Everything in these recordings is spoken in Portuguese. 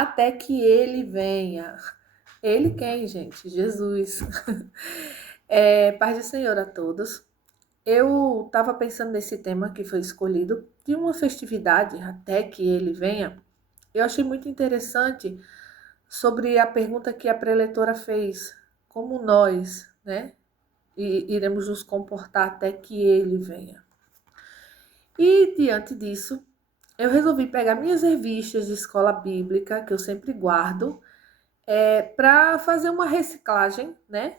até que ele venha. Ele quem, gente? Jesus. Paz do Senhor a todos. Eu estava pensando nesse tema que foi escolhido, de uma festividade até que ele venha. Eu achei muito interessante sobre a pergunta que a preletora fez, como nós, né, iremos nos comportar até que ele venha. E diante disso, eu resolvi pegar minhas revistas de escola bíblica, que eu sempre guardo, para fazer uma reciclagem, né?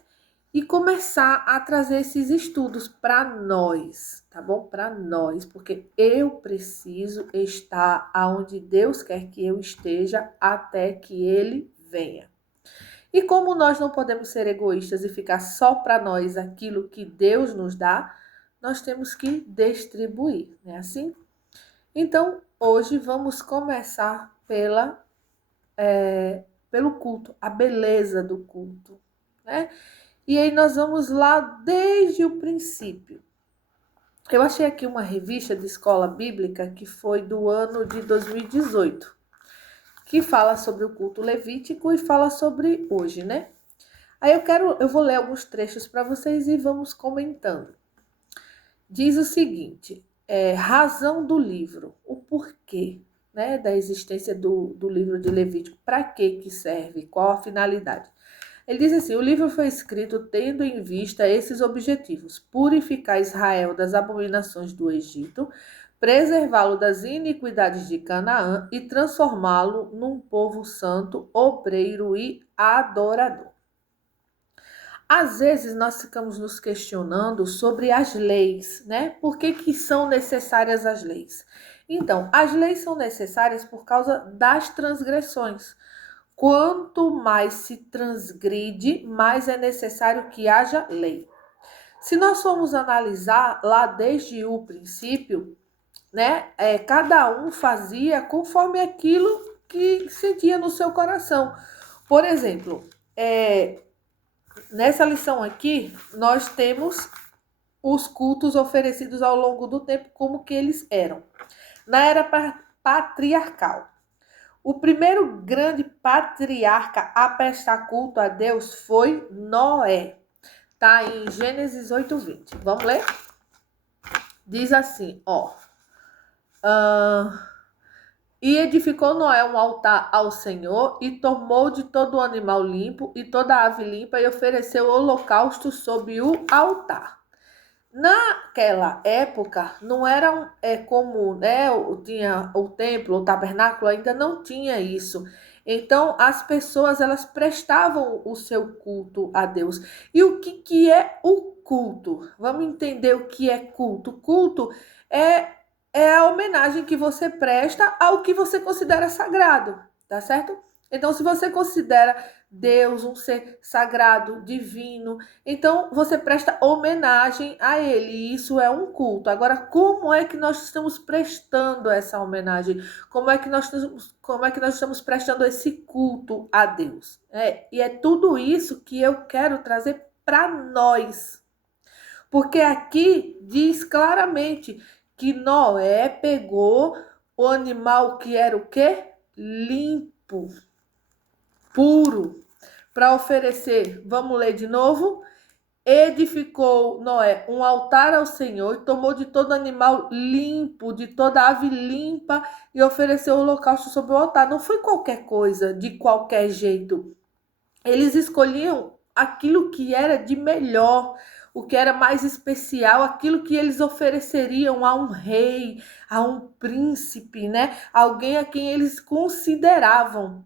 E começar a trazer esses estudos para nós, tá bom? Para nós, porque eu preciso estar aonde Deus quer que eu esteja até que Ele venha. E como nós não podemos ser egoístas e ficar só para nós aquilo que Deus nos dá, nós temos que distribuir, não é assim? Então, hoje vamos começar pelo culto, a beleza do culto, né? E aí nós vamos lá desde o princípio. Eu achei aqui uma revista de escola bíblica que foi do ano de 2018, que fala sobre o culto levítico e fala sobre hoje, né? Aí eu vou ler alguns trechos para vocês e vamos comentando. Diz o seguinte, razão do livro, o porquê, né, da existência do livro de Levítico, para que serve, qual a finalidade. Ele diz assim, o livro foi escrito tendo em vista esses objetivos, purificar Israel das abominações do Egito, preservá-lo das iniquidades de Canaã e transformá-lo num povo santo, obreiro e adorador. Às vezes nós ficamos nos questionando sobre as leis, né? Por que são necessárias as leis? Então, as leis são necessárias por causa das transgressões. Quanto mais se transgride, mais é necessário que haja lei. Se nós formos analisar lá desde o princípio, né, cada um fazia conforme aquilo que sentia no seu coração. Por exemplo, nessa lição aqui, nós temos os cultos oferecidos ao longo do tempo, como que eles eram. Na era patriarcal, o primeiro grande patriarca a prestar culto a Deus foi Noé. Tá em Gênesis 8:20. Vamos ler? Diz assim, ó. E edificou Noé um altar ao Senhor e tomou de todo o animal limpo e toda a ave limpa e ofereceu holocausto sobre o altar. Naquela época, não era comum, né? Tinha o templo, o tabernáculo, ainda não tinha isso. Então, as pessoas, elas prestavam o seu culto a Deus. E o que é o culto? Vamos entender o que é culto. Culto é a homenagem que você presta ao que você considera sagrado, tá certo? Então, se você considera Deus um ser sagrado, divino, então você presta homenagem a ele, e isso é um culto. Agora, como é que nós estamos prestando essa homenagem? Como é que nós estamos prestando esse culto a Deus? E é tudo isso que eu quero trazer para nós. Porque aqui diz claramente que Noé pegou o animal que era o quê? Limpo, puro, para oferecer. Vamos ler de novo? Edificou Noé um altar ao Senhor e tomou de todo animal limpo, de toda ave limpa e ofereceu o holocausto sobre o altar. Não foi qualquer coisa, de qualquer jeito. Eles escolhiam aquilo que era de melhor, o que era mais especial, aquilo que eles ofereceriam a um rei, a um príncipe, né? Alguém a quem eles consideravam.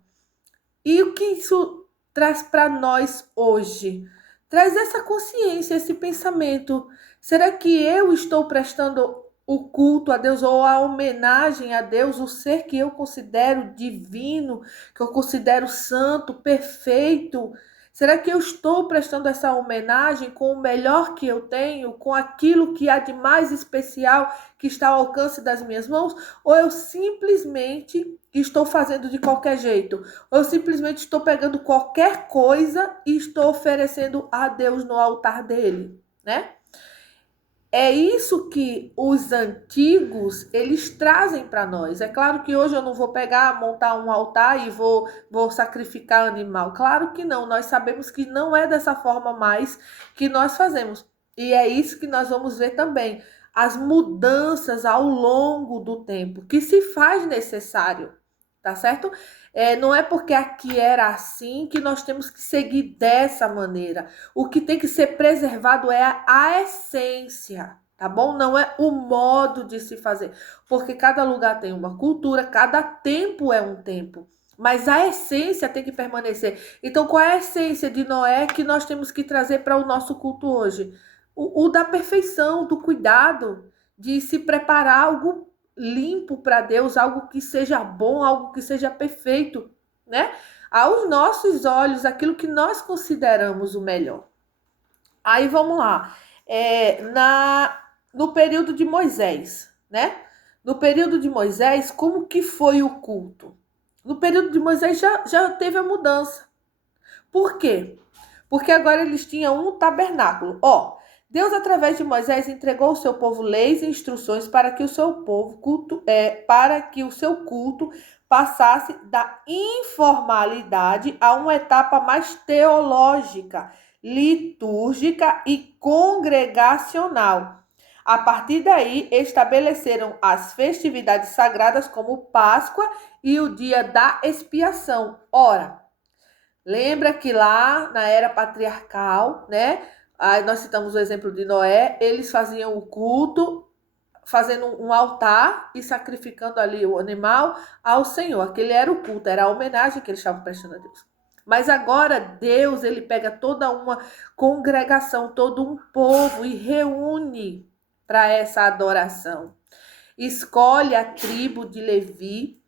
E o que isso traz para nós hoje? Traz essa consciência, esse pensamento. Será que eu estou prestando o culto a Deus ou a homenagem a Deus, o ser que eu considero divino, que eu considero santo, perfeito? Será que eu estou prestando essa homenagem com o melhor que eu tenho, com aquilo que há de mais especial que está ao alcance das minhas mãos? Ou eu simplesmente estou fazendo de qualquer jeito? Ou eu simplesmente estou pegando qualquer coisa e estou oferecendo a Deus no altar dele, né? É isso que os antigos, eles trazem para nós. É claro que hoje eu não vou pegar, montar um altar e vou sacrificar animal. Claro que não. Nós sabemos que não é dessa forma mais que nós fazemos. E é isso que nós vamos ver também. As mudanças ao longo do tempo, que se faz necessário, tá certo? Não é porque aqui era assim que nós temos que seguir dessa maneira. O que tem que ser preservado é a essência, tá bom? Não é o modo de se fazer, porque cada lugar tem uma cultura, cada tempo é um tempo. Mas a essência tem que permanecer. Então, qual é a essência de Noé que nós temos que trazer para o nosso culto hoje? O da perfeição, do cuidado, de se preparar algo limpo para Deus, algo que seja bom, algo que seja perfeito, né? Aos nossos olhos, aquilo que nós consideramos o melhor. Aí vamos lá. No período de Moisés, né? No período de Moisés, como que foi o culto? No período de Moisés já teve a mudança. Por quê? Porque agora eles tinham um tabernáculo. Deus, através de Moisés, entregou ao seu povo leis e instruções para que o seu para que o seu culto passasse da informalidade a uma etapa mais teológica, litúrgica e congregacional. A partir daí, estabeleceram as festividades sagradas como Páscoa e o dia da expiação. Ora, lembra que lá na era patriarcal, né? Aí nós citamos o exemplo de Noé, eles faziam o culto, fazendo um altar e sacrificando ali o animal ao Senhor. Aquele era o culto, era a homenagem que eles estavam prestando a Deus. Mas agora Deus, ele pega toda uma congregação, todo um povo e reúne para essa adoração. Escolhe a tribo de Levi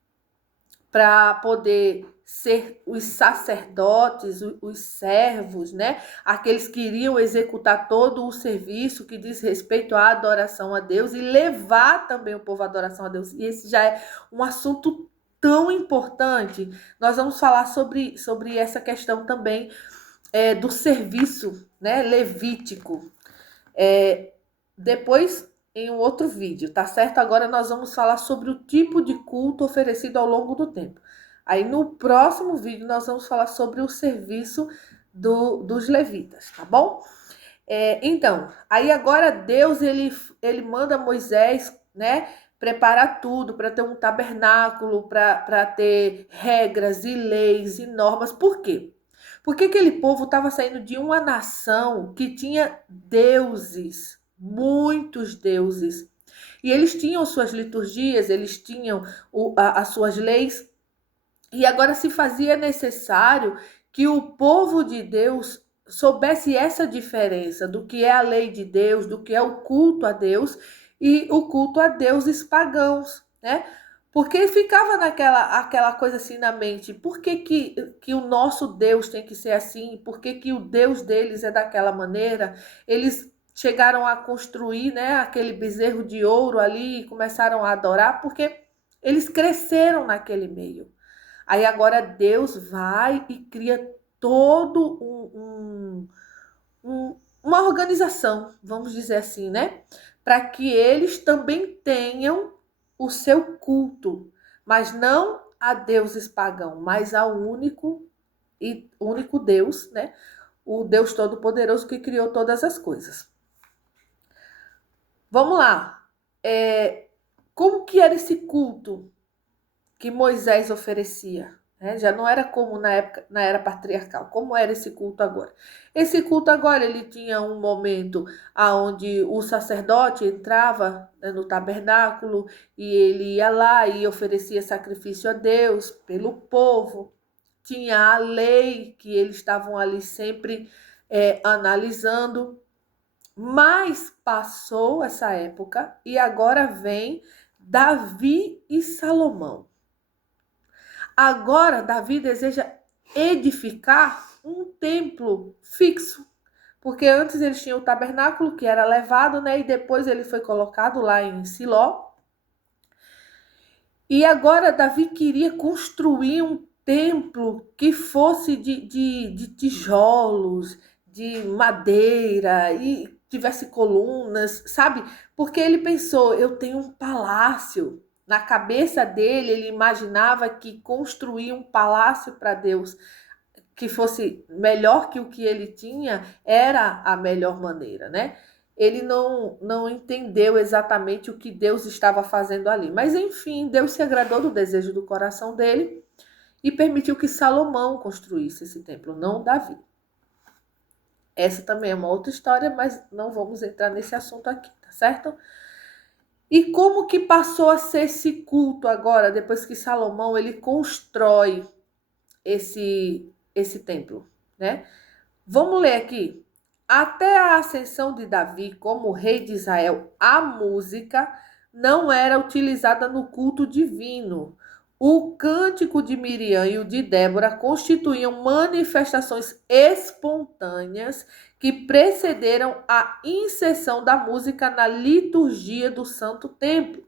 para poder ser os sacerdotes, os servos, né? Aqueles que iriam executar todo o serviço que diz respeito à adoração a Deus e levar também o povo à adoração a Deus. E esse já é um assunto tão importante. Nós vamos falar sobre essa questão também do serviço, né, levítico. Depois em um outro vídeo, tá certo? Agora nós vamos falar sobre o tipo de culto oferecido ao longo do tempo. Aí no próximo vídeo nós vamos falar sobre o serviço dos levitas, tá bom? Então, aí agora Deus, ele manda Moisés, né, preparar tudo para ter um tabernáculo, para ter regras e leis e normas. Por quê? Porque aquele povo estava saindo de uma nação que tinha deuses, muitos deuses. E eles tinham suas liturgias, eles tinham as suas leis. E agora se fazia necessário que o povo de Deus soubesse essa diferença do que é a lei de Deus, do que é o culto a Deus e o culto a deuses pagãos, né? Porque ficava aquela coisa assim na mente, por que o nosso Deus tem que ser assim? Por que o Deus deles é daquela maneira? Eles chegaram a construir, né, aquele bezerro de ouro ali e começaram a adorar porque eles cresceram naquele meio. Aí agora Deus vai e cria todo uma organização, vamos dizer assim, né? Para que eles também tenham o seu culto, mas não a deuses pagãos, mas ao único Deus, né? O Deus Todo-Poderoso que criou todas as coisas. Vamos lá. Como que era esse culto que Moisés oferecia? Já não era como na era patriarcal. Como era esse culto agora? Esse culto agora, ele tinha um momento onde o sacerdote entrava, né, no tabernáculo e ele ia lá e oferecia sacrifício a Deus pelo povo. Tinha a lei que eles estavam ali sempre analisando. Mas passou essa época e agora vem Davi e Salomão. Agora Davi deseja edificar um templo fixo, porque antes eles tinham o tabernáculo que era levado, né, e depois ele foi colocado lá em Siló. E agora Davi queria construir um templo que fosse de tijolos, de madeira, e tivesse colunas, sabe? Porque ele pensou, eu tenho um palácio. Na cabeça dele, ele imaginava que construir um palácio para Deus que fosse melhor que o que ele tinha era a melhor maneira, né? Ele não entendeu exatamente o que Deus estava fazendo ali. Mas, enfim, Deus se agradou do desejo do coração dele e permitiu que Salomão construísse esse templo, não Davi. Essa também é uma outra história, mas não vamos entrar nesse assunto aqui, tá certo? E como que passou a ser esse culto agora, depois que Salomão ele constrói esse templo, né? Vamos ler aqui. Até a ascensão de Davi como rei de Israel, a música não era utilizada no culto divino. O cântico de Miriam e o de Débora constituíam manifestações espontâneas que precederam a inserção da música na liturgia do Santo Templo.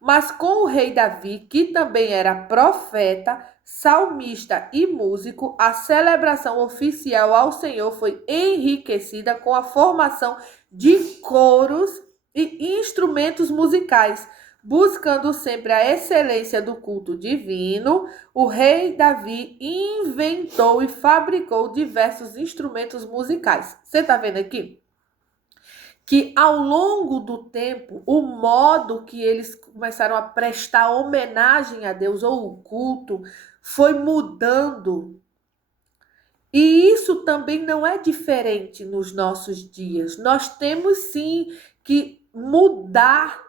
Mas com o rei Davi, que também era profeta, salmista e músico, a celebração oficial ao Senhor foi enriquecida com a formação de coros e instrumentos musicais. Buscando sempre a excelência do culto divino, o rei Davi inventou e fabricou diversos instrumentos musicais. Você está vendo aqui? Que ao longo do tempo, o modo que eles começaram a prestar homenagem a Deus ou o culto foi mudando. E isso também não é diferente nos nossos dias. Nós temos sim que mudar.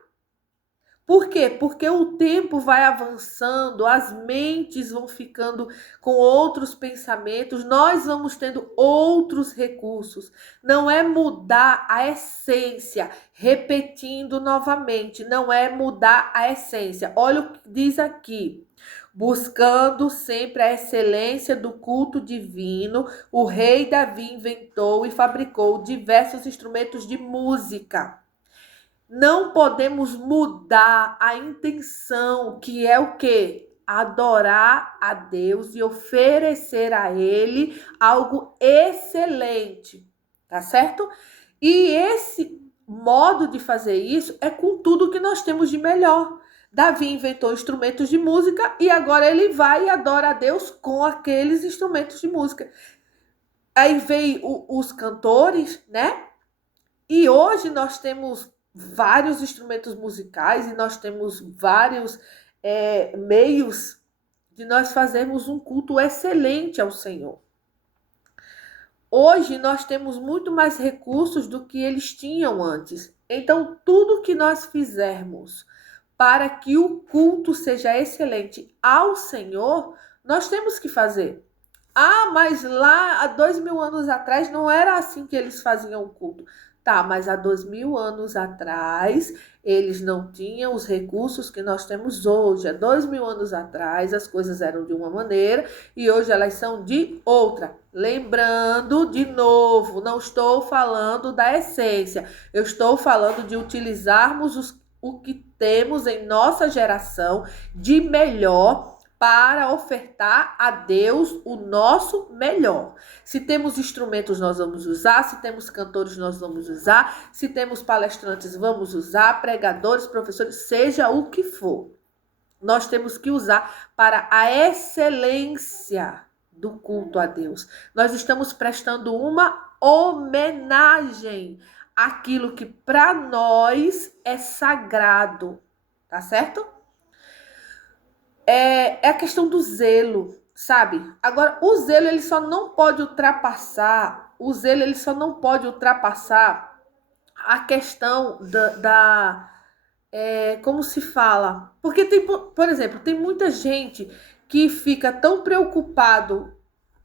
Por quê? Porque o tempo vai avançando, as mentes vão ficando com outros pensamentos, nós vamos tendo outros recursos. Não é mudar a essência, repetindo novamente, não é mudar a essência. Olha o que diz aqui. Buscando sempre a excelência do culto divino, o rei Davi inventou e fabricou diversos instrumentos de música. Não podemos mudar a intenção, que é o quê? Adorar a Deus e oferecer a Ele algo excelente, tá certo? E esse modo de fazer isso é com tudo que nós temos de melhor. Davi inventou instrumentos de música e agora ele vai e adora a Deus com aqueles instrumentos de música. Aí veio os cantores, né? E hoje nós temos vários instrumentos musicais e nós temos vários meios de nós fazermos um culto excelente ao Senhor. Hoje nós temos muito mais recursos do que eles tinham antes. Então, tudo que nós fizermos para que o culto seja excelente ao Senhor, nós temos que fazer. Ah, mas lá há 2000 anos atrás não era assim que eles faziam o culto. Tá, mas há 2000 anos atrás eles não tinham os recursos que nós temos hoje. Há 2000 anos atrás as coisas eram de uma maneira e hoje elas são de outra. Lembrando, de novo, não estou falando da essência. Eu estou falando de utilizarmos o que temos em nossa geração de melhor para ofertar a Deus o nosso melhor. Se temos instrumentos, nós vamos usar. Se temos cantores, nós vamos usar. Se temos palestrantes, vamos usar. Pregadores, professores, seja o que for. Nós temos que usar para a excelência do culto a Deus. Nós estamos prestando uma homenagem àquilo que para nós é sagrado. Tá certo? É a questão do zelo, sabe? Agora, o zelo ele só não pode ultrapassar, a questão como se fala? Porque tem, por exemplo, tem muita gente que fica tão preocupado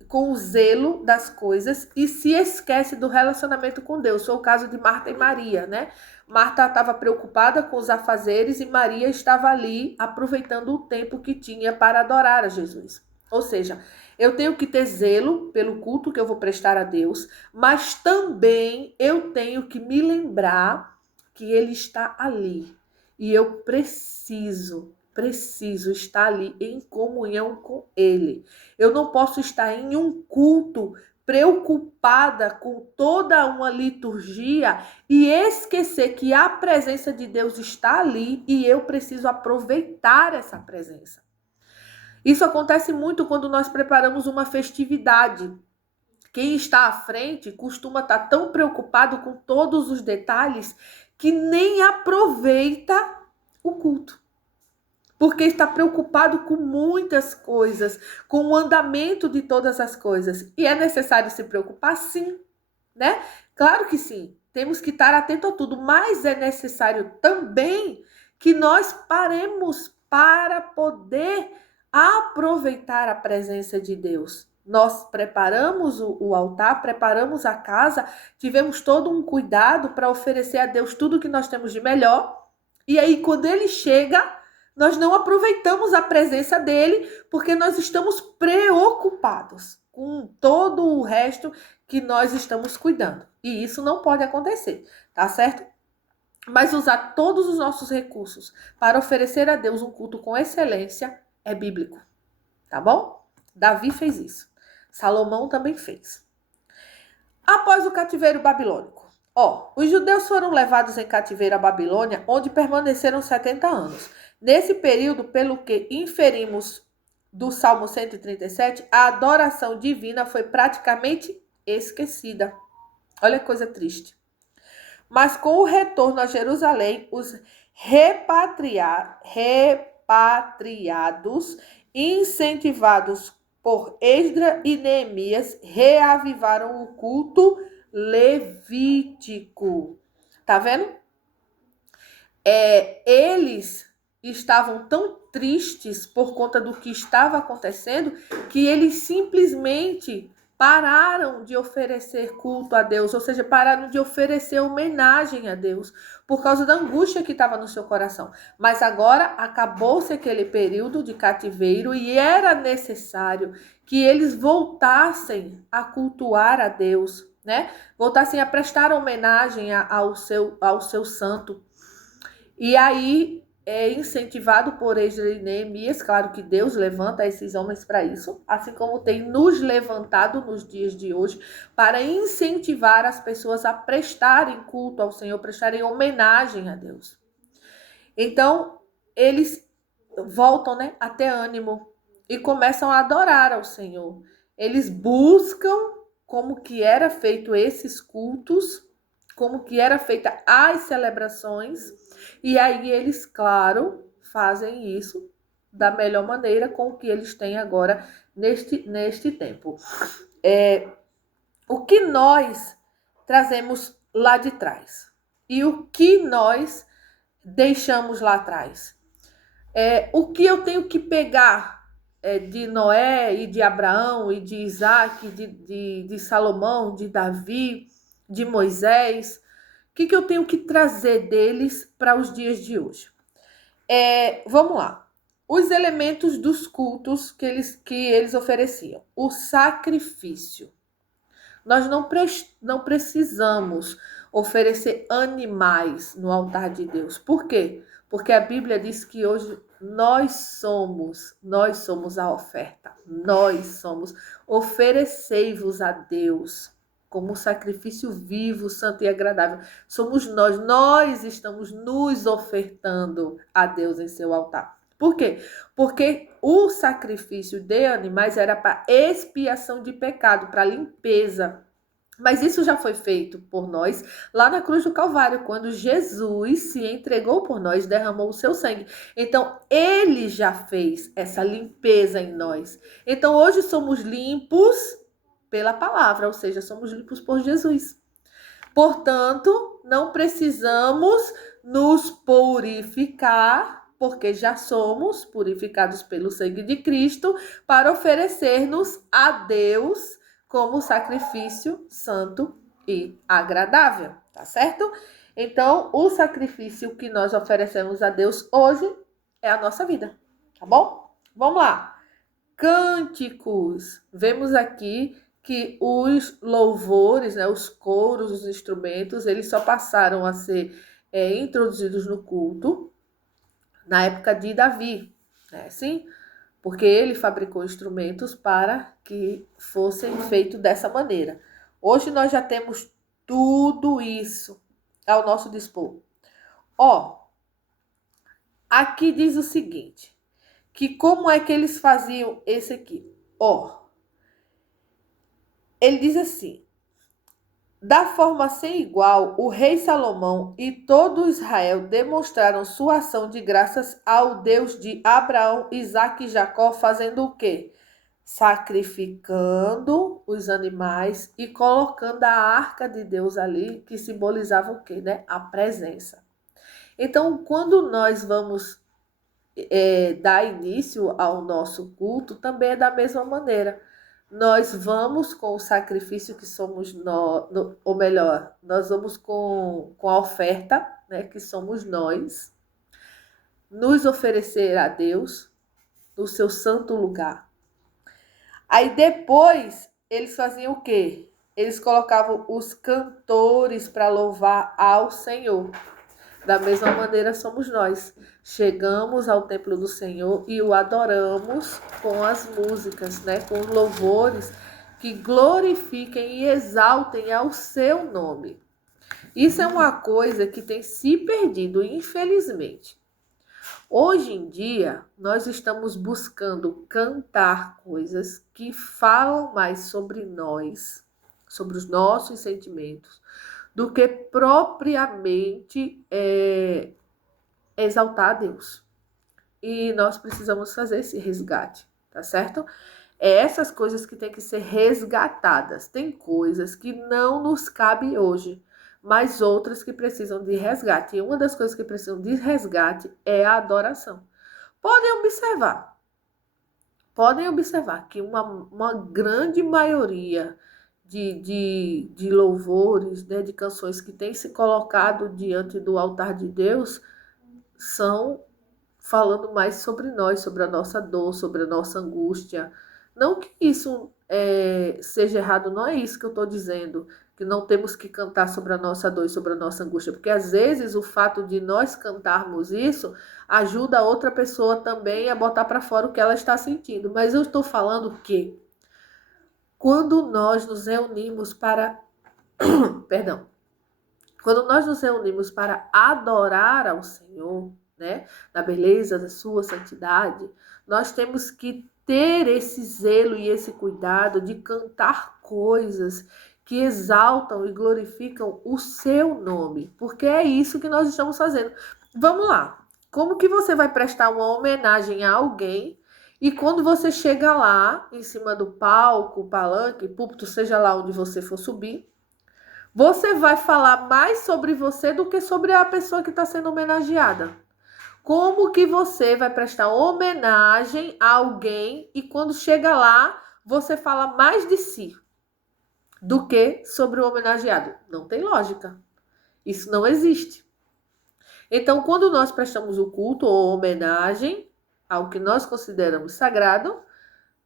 com o zelo das coisas e se esquece do relacionamento com Deus. Foi o caso de Marta e Maria, né? Marta estava preocupada com os afazeres e Maria estava ali aproveitando o tempo que tinha para adorar a Jesus. Ou seja, eu tenho que ter zelo pelo culto que eu vou prestar a Deus, mas também eu tenho que me lembrar que Ele está ali. E eu preciso estar ali em comunhão com Ele. Eu não posso estar em um culto preocupada com toda uma liturgia e esquecer que a presença de Deus está ali e eu preciso aproveitar essa presença. Isso acontece muito quando nós preparamos uma festividade. Quem está à frente costuma estar tão preocupado com todos os detalhes que nem aproveita o culto. Porque está preocupado com muitas coisas, com o andamento de todas as coisas. E é necessário se preocupar? Sim, né? Claro que sim. Temos que estar atento a tudo, mas é necessário também que nós paremos para poder aproveitar a presença de Deus. Nós preparamos o altar, preparamos a casa, tivemos todo um cuidado para oferecer a Deus tudo que nós temos de melhor. E aí, quando ele chega, nós não aproveitamos a presença dele porque nós estamos preocupados com todo o resto que nós estamos cuidando. E isso não pode acontecer, tá certo? Mas usar todos os nossos recursos para oferecer a Deus um culto com excelência é bíblico, tá bom? Davi fez isso. Salomão também fez. Após o cativeiro babilônico. Os judeus foram levados em cativeiro à Babilônia, onde permaneceram 70 anos. Nesse período, pelo que inferimos do Salmo 137, a adoração divina foi praticamente esquecida. Olha que coisa triste. Mas com o retorno a Jerusalém, os repatriados, incentivados por Esdras e Neemias, reavivaram o culto levítico. Tá vendo? Eles estavam tão tristes por conta do que estava acontecendo que eles simplesmente pararam de oferecer culto a Deus, ou seja, pararam de oferecer homenagem a Deus por causa da angústia que estava no seu coração. Mas agora acabou-se aquele período de cativeiro e era necessário que eles voltassem a cultuar a Deus, né? Voltassem a prestar homenagem ao seu santo. E aí, incentivado por Esdras e Neemias, claro que Deus levanta esses homens para isso, assim como tem nos levantado nos dias de hoje, para incentivar as pessoas a prestarem culto ao Senhor, prestarem homenagem a Deus. Então, eles voltam, né, a ter ânimo e começam a adorar ao Senhor. Eles buscam como que era feito esses cultos, como que era feita as celebrações, e aí eles, claro, fazem isso da melhor maneira com o que eles têm agora neste tempo. O que nós trazemos lá de trás e o que nós deixamos lá atrás. O que eu tenho que pegar de Noé e de Abraão e de Isaac, de Salomão, de Davi, de Moisés, o que eu tenho que trazer deles para os dias de hoje? Vamos lá. Os elementos dos cultos que eles ofereciam. O sacrifício. Nós não precisamos oferecer animais no altar de Deus. Por quê? Porque a Bíblia diz que hoje nós somos a oferta. Nós somos. Oferecei-vos a Deus como um sacrifício vivo, santo e agradável. Somos nós estamos nos ofertando a Deus em seu altar. Por quê? Porque o sacrifício de animais era para expiação de pecado, para limpeza. Mas isso já foi feito por nós lá na cruz do Calvário, quando Jesus se entregou por nós, derramou o seu sangue. Então, ele já fez essa limpeza em nós. Então, hoje somos limpos pela palavra, ou seja, somos limpos por Jesus. Portanto, não precisamos nos purificar, porque já somos purificados pelo sangue de Cristo, para oferecer-nos a Deus como sacrifício santo e agradável, tá certo? Então, o sacrifício que nós oferecemos a Deus hoje é a nossa vida, tá bom? Vamos lá. Cânticos. Vemos aqui que os louvores, né, os coros, os instrumentos, eles só passaram a ser introduzidos no culto na época de Davi, né? Sim? porque ele fabricou instrumentos para que fossem feitos dessa maneira. Hoje nós já temos tudo isso ao nosso dispor. Ó, aqui diz o seguinte, que como é que eles faziam esse aqui? Ó, ele diz assim, da forma sem igual, o rei Salomão e todo Israel demonstraram sua ação de graças ao Deus de Abraão, Isaque e Jacó, fazendo o quê? Sacrificando os animais e colocando a arca de Deus ali, que simbolizava o quê, né? A presença. Então, quando nós vamos dar início ao nosso culto, também é da mesma maneira. Nós vamos com o sacrifício que somos nós, ou melhor, nós vamos com a oferta, né, que somos nós, nos oferecer a Deus no seu santo lugar. Aí depois eles faziam o quê? Eles colocavam os cantores para louvar ao Senhor. Da mesma maneira somos nós. Chegamos ao templo do Senhor e o adoramos com as músicas, né? Com os louvores que glorifiquem e exaltem ao seu nome. Isso é uma coisa que tem se perdido, infelizmente. Hoje em dia, nós estamos buscando cantar coisas que falam mais sobre nós, sobre os nossos sentimentos, do que propriamente exaltar a Deus. E nós precisamos fazer esse resgate, tá certo? É essas coisas que têm que ser resgatadas. Tem coisas que não nos cabem hoje, mas outras que precisam de resgate. E uma das coisas que precisam de resgate é a adoração. Podem observar que uma grande maioria de louvores, né, de canções que têm se colocado diante do altar de Deus, são falando mais sobre nós, sobre a nossa dor, sobre a nossa angústia. Não que isso seja errado, não é isso que eu estou dizendo, que não temos que cantar sobre a nossa dor e sobre a nossa angústia, porque às vezes o fato de nós cantarmos isso ajuda a outra pessoa também a botar para fora o que ela está sentindo. Mas eu estou falando que quando nós nos reunimos para perdão, quando nós nos reunimos para adorar ao Senhor, né, na beleza da sua santidade, nós temos que ter esse zelo e esse cuidado de cantar coisas que exaltam e glorificam o seu nome, porque é isso que nós estamos fazendo. Vamos lá. Como que você vai prestar uma homenagem a alguém e quando você chega lá, em cima do palco, palanque, púlpito, seja lá onde você for subir, você vai falar mais sobre você do que sobre a pessoa que está sendo homenageada? Como que você vai prestar homenagem a alguém e quando chega lá, você fala mais de si do que sobre o homenageado? Não tem lógica. Isso não existe. Então, quando nós prestamos o culto ou homenagem ao que nós consideramos sagrado,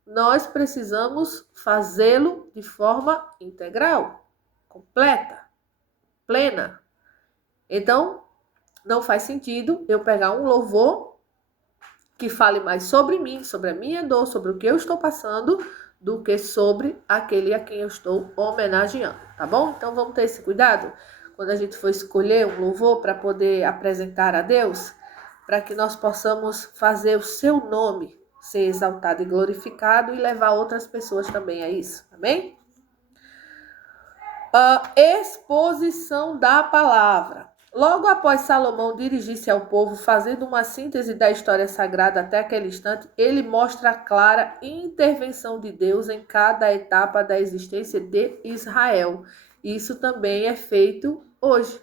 nós precisamos fazê-lo de forma integral, completa, plena. Então, não faz sentido eu pegar um louvor que fale mais sobre mim, sobre a minha dor, sobre o que eu estou passando, do que sobre aquele a quem eu estou homenageando, tá bom? Então, vamos ter esse cuidado quando a gente for escolher um louvor para poder apresentar a Deus, para que nós possamos fazer o seu nome ser exaltado e glorificado e levar outras pessoas também a isso, amém? Exposição da palavra. Logo após Salomão dirigir-se ao povo, fazendo uma síntese da história sagrada até aquele instante, ele mostra a clara intervenção de Deus em cada etapa da existência de Israel. Isso também é feito hoje,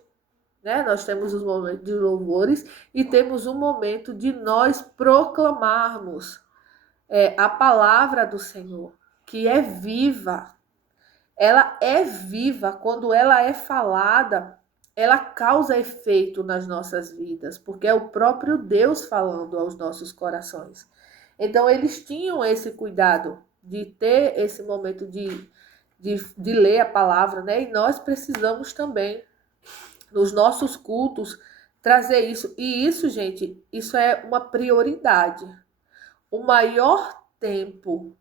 né? Nós temos os momentos de louvores e temos um momento de nós proclamarmos a palavra do Senhor, que é viva. Ela é viva, quando ela é falada, ela causa efeito nas nossas vidas, porque é o próprio Deus falando aos nossos corações. Então, eles tinham esse cuidado de ter esse momento de ler a palavra, né? E nós precisamos também, nos nossos cultos, trazer isso. E isso, gente, isso é uma prioridade. o maior tempo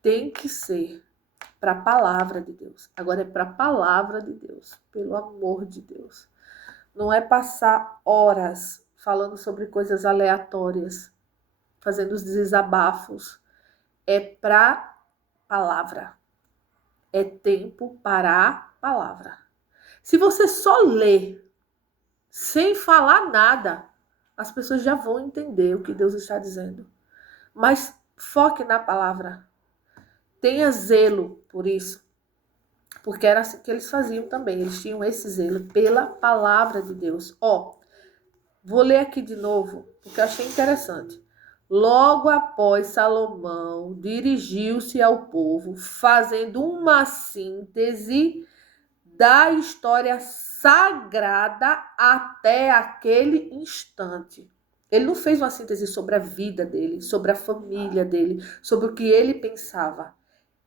tem que ser para a palavra de Deus. Agora é para a palavra de Deus, pelo amor de Deus. Não é passar horas falando sobre coisas aleatórias, fazendo os desabafos. É para palavra. É tempo para a palavra. Se você só lê sem falar nada, as pessoas já vão entender o que Deus está dizendo. Mas foque na palavra. Tenha zelo por isso. Porque era assim que eles faziam também. Eles tinham esse zelo pela palavra de Deus. Vou ler aqui de novo, porque eu achei interessante. Logo após Salomão dirigiu-se ao povo, fazendo uma síntese da história sagrada até aquele instante. Ele não fez uma síntese sobre a vida dele, sobre a família dele, sobre o que ele pensava,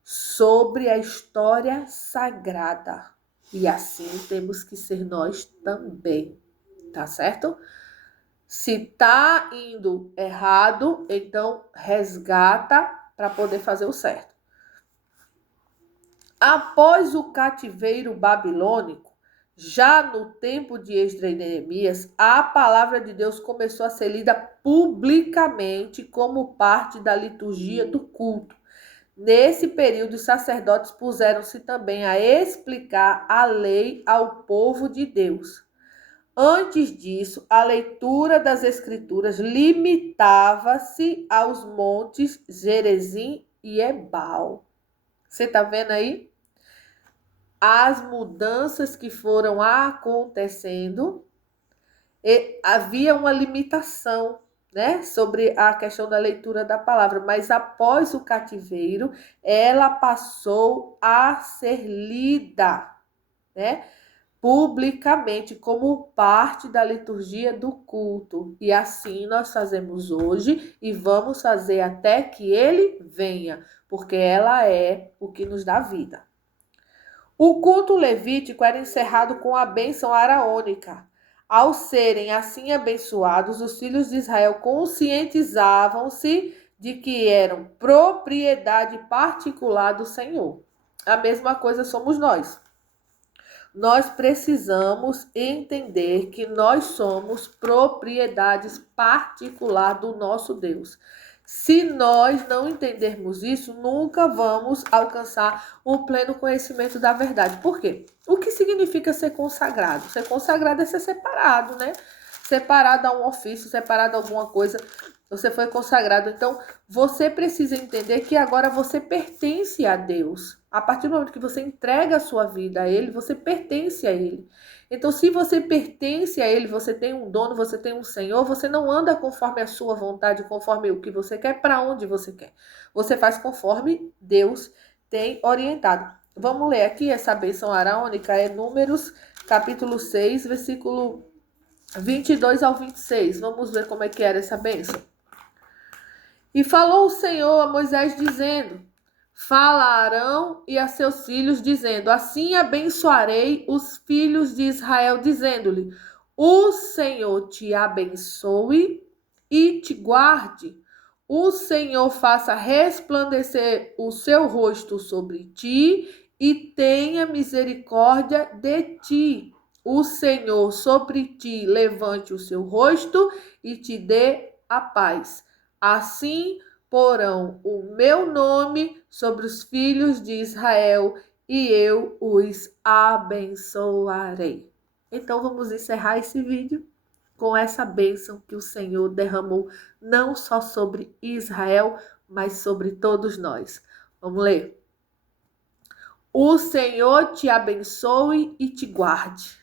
sobre a história sagrada. E assim temos que ser nós também, tá certo? Se tá indo errado, então resgata para poder fazer o certo. Após o cativeiro babilônico, já no tempo de Esdras e Neemias, a palavra de Deus começou a ser lida publicamente como parte da liturgia do culto. Nesse período, os sacerdotes puseram-se também a explicar a lei ao povo de Deus. Antes disso, a leitura das Escrituras limitava-se aos montes Gerizim e Ebal. Você está vendo aí? As mudanças que foram acontecendo, havia uma limitação, né, sobre a questão da leitura da palavra, mas após o cativeiro, ela passou a ser lida, né, publicamente, como parte da liturgia do culto. E assim nós fazemos hoje e vamos fazer até que ele venha, porque ela é o que nos dá vida. O culto levítico era encerrado com a bênção araônica. Ao serem assim abençoados, os filhos de Israel conscientizavam-se de que eram propriedade particular do Senhor. A mesma coisa somos nós. Nós precisamos entender que nós somos propriedades particular do nosso Deus. Se nós não entendermos isso, nunca vamos alcançar o pleno conhecimento da verdade. Por quê? O que significa ser consagrado? Ser consagrado é ser separado, né? Separado a um ofício, separado a alguma coisa. Você foi consagrado. Então, você precisa entender que agora você pertence a Deus. A partir do momento que você entrega a sua vida a Ele, você pertence a Ele. Então, se você pertence a Ele, você tem um dono, você tem um Senhor, você não anda conforme a sua vontade, conforme o que você quer, para onde você quer. Você faz conforme Deus tem orientado. Vamos ler aqui essa bênção araônica, é Números, capítulo 6, versículo 22 ao 26. Vamos ver como é que era essa bênção. E falou o Senhor a Moisés, dizendo: fala a Arão e a seus filhos, dizendo: assim abençoarei os filhos de Israel, dizendo-lhe: o Senhor te abençoe e te guarde. O Senhor faça resplandecer o seu rosto sobre ti e tenha misericórdia de ti. O Senhor sobre ti levante o seu rosto e te dê a paz. Assim porão o meu nome sobre os filhos de Israel e eu os abençoarei. Então vamos encerrar esse vídeo com essa bênção que o Senhor derramou não só sobre Israel, mas sobre todos nós. Vamos ler. O Senhor te abençoe e te guarde.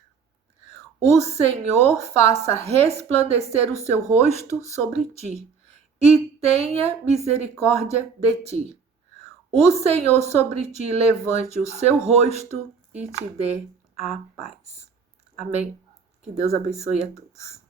O Senhor faça resplandecer o seu rosto sobre ti e tenha misericórdia de ti. O Senhor sobre ti levante o seu rosto e te dê a paz. Amém. Que Deus abençoe a todos.